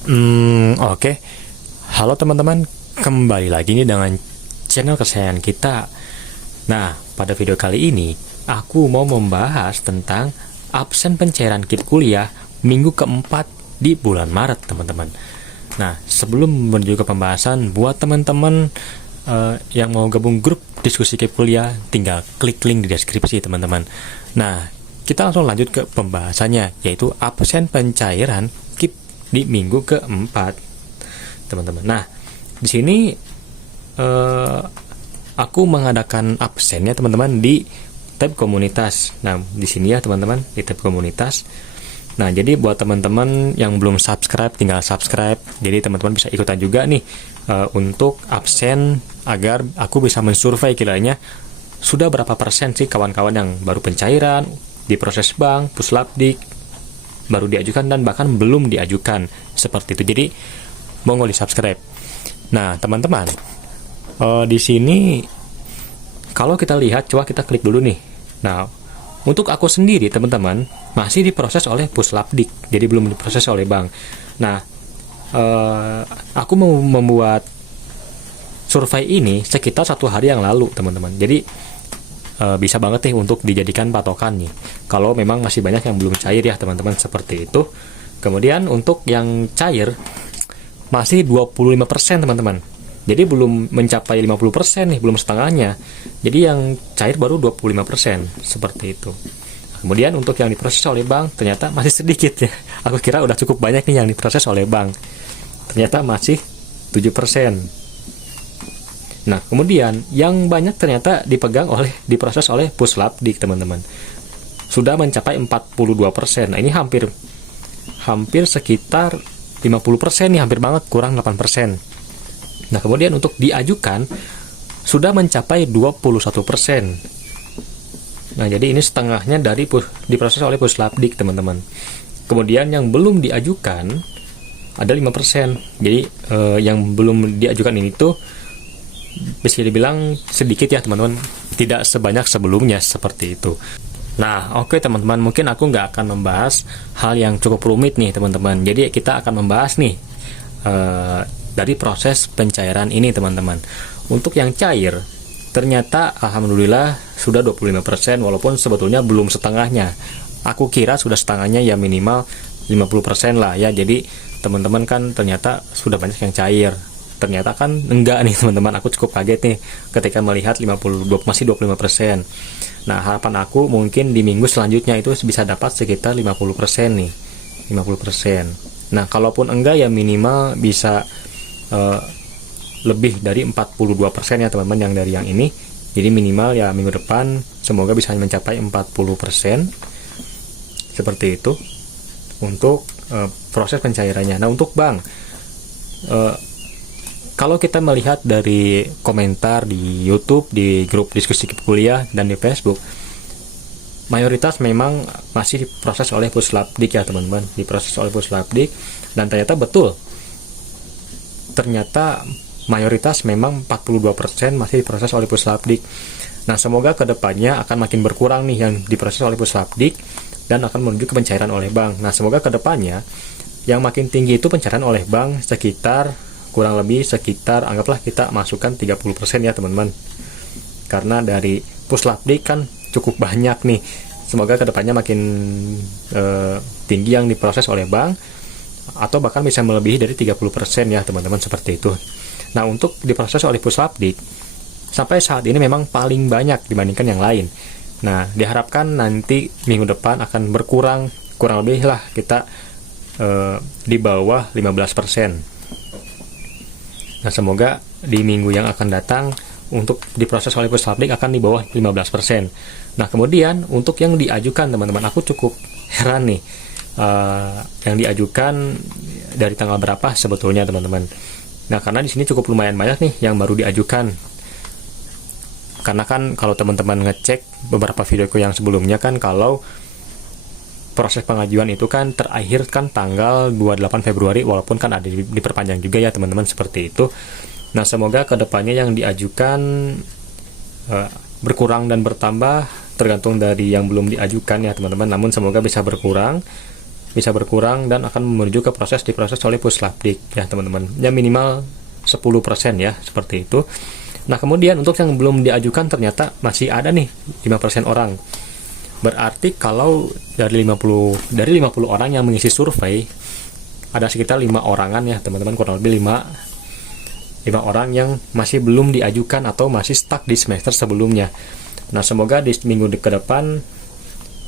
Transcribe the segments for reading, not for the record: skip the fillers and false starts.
Oke. Halo teman-teman, kembali lagi nih dengan channel kesayangan kita. Nah, pada video kali ini, aku mau membahas tentang absen pencairan KIP kuliah minggu keempat di bulan Maret, teman-teman. Nah, sebelum menuju ke pembahasan, buat teman-teman yang mau gabung grup diskusi KIP kuliah, tinggal klik link di deskripsi, teman-teman. Nah, kita langsung lanjut ke pembahasannya, yaitu absen pencairan KIP di minggu keempat, teman-teman. Nah, di sini aku mengadakan absennya, teman-teman, di tab komunitas. Nah, di sini ya, teman-teman, di tab komunitas. Nah, jadi buat teman-teman yang belum subscribe, tinggal subscribe. Jadi teman-teman bisa ikutan juga nih untuk absen, agar aku bisa mensurvei kiranya sudah berapa persen sih kawan-kawan yang baru pencairan, diproses bank, puslapdik, baru diajukan, dan bahkan belum diajukan, seperti itu. Jadi monggo di subscribe. Nah, teman-teman, di sini kalau kita lihat, coba kita klik dulu nih. Nah, untuk aku sendiri, teman-teman, masih diproses oleh puslapdik, jadi belum diproses oleh bank. Nah, aku mau membuat survei ini sekitar 1 hari yang lalu, teman-teman. Jadi bisa banget nih untuk dijadikan patokan nih, kalau memang masih banyak yang belum cair ya, teman-teman, seperti itu. Kemudian untuk yang cair masih 25%, teman-teman. Jadi belum mencapai 50% nih, belum setengahnya. Jadi yang cair baru 25%, seperti itu. Kemudian untuk yang diproses oleh bank ternyata masih sedikit ya. Aku kira udah cukup banyak nih yang diproses oleh bank. Ternyata masih 7%. Nah, kemudian yang banyak ternyata diproses oleh puslapdik, teman-teman. Sudah mencapai 42%. Nah, ini hampir sekitar 50% nih, hampir banget, kurang 8%. Nah, kemudian untuk diajukan sudah mencapai 21%. Nah, jadi ini setengahnya dari diproses oleh puslapdik, teman-teman. Kemudian yang belum diajukan ada 5%. Jadi yang belum diajukan ini tuh bisa dibilang sedikit ya, teman-teman, tidak sebanyak sebelumnya, seperti itu. Nah, oke, teman-teman, mungkin aku nggak akan membahas hal yang cukup rumit nih, teman-teman. Jadi kita akan membahas nih dari proses pencairan ini, teman-teman. Untuk yang cair ternyata alhamdulillah sudah 25%, walaupun sebetulnya belum setengahnya. Aku kira sudah setengahnya, ya minimal 50% lah ya. Jadi teman-teman kan ternyata sudah banyak yang cair. Ternyata kan enggak nih, teman-teman. Aku cukup kaget nih ketika melihat masih 25%. Nah, harapan aku mungkin di minggu selanjutnya itu bisa dapat sekitar 50% nih. 50%. Nah, kalaupun enggak ya minimal bisa lebih dari 42% ya, teman-teman, yang dari yang ini. Jadi minimal ya minggu depan semoga bisa mencapai 40%. Seperti itu untuk proses pencairannya. Nah, untuk bank, kalau kita melihat dari komentar di YouTube, di grup diskusi kuliah, dan di Facebook, mayoritas memang masih diproses oleh puslapdik ya, teman-teman. Diproses oleh puslapdik, dan ternyata betul. Ternyata mayoritas memang 42% masih diproses oleh puslapdik. Nah, semoga kedepannya akan makin berkurang nih yang diproses oleh puslapdik dan akan menuju ke pencairan oleh bank. Nah, semoga kedepannya yang makin tinggi itu pencairan oleh bank, sekitar kurang lebih sekitar, anggaplah kita masukkan 30% ya, teman-teman. Karena dari puslapdik kan cukup banyak nih. Semoga kedepannya makin tinggi yang diproses oleh bank, atau bahkan bisa melebihi dari 30% ya, teman-teman, seperti itu. Nah, untuk diproses oleh puslapdik sampai saat ini memang paling banyak dibandingkan yang lain. Nah, diharapkan nanti minggu depan akan berkurang, kurang lebih lah kita di bawah 15%. Nah, semoga di minggu yang akan datang untuk diproses oleh puslapdik akan di bawah 15%. Nah, kemudian untuk yang diajukan, teman-teman, aku cukup heran nih. Yang diajukan dari tanggal berapa sebetulnya, teman-teman. Nah, karena di sini cukup lumayan banyak nih yang baru diajukan. Karena kan kalau teman-teman ngecek beberapa videoku yang sebelumnya kan, kalau proses pengajuan itu kan terakhir kan tanggal 28 Februari, walaupun kan ada diperpanjang juga ya, teman-teman, seperti itu. Nah, semoga kedepannya yang diajukan berkurang dan bertambah tergantung dari yang belum diajukan ya, teman-teman. Namun semoga bisa berkurang bisa berkurang dan akan menuju ke diproses oleh Puslapdik ya teman-teman. Ya minimal 10% ya, seperti itu. Nah, kemudian untuk yang belum diajukan ternyata masih ada nih 5% orang. Berarti kalau dari 50 orang yang mengisi survei, ada sekitar 5 orangan ya teman-teman, kurang lebih 5 orang yang masih belum diajukan atau masih stuck di semester sebelumnya. Nah, semoga di minggu ke depan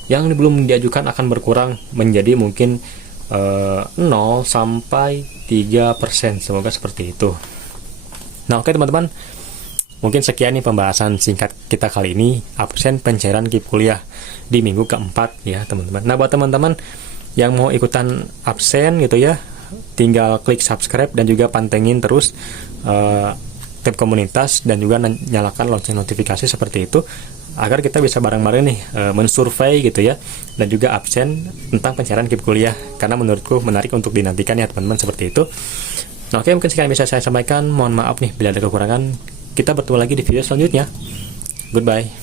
yang belum diajukan akan berkurang menjadi mungkin 0 sampai 3%. Semoga seperti itu. Nah, oke teman-teman, mungkin sekian nih pembahasan singkat kita kali ini, absen pencairan KIP kuliah di minggu keempat ya teman-teman. Nah, buat teman-teman yang mau ikutan absen gitu ya, tinggal klik subscribe dan juga pantengin terus tab komunitas dan juga nyalakan lonceng notifikasi seperti itu, agar kita bisa bareng-bareng nih mensurvei gitu ya, dan juga absen tentang pencairan KIP kuliah, karena menurutku menarik untuk dinantikan ya teman-teman, seperti itu. Nah, oke, mungkin sekian bisa saya sampaikan. Mohon maaf nih bila ada kekurangan. Kita bertemu lagi di video selanjutnya. Goodbye.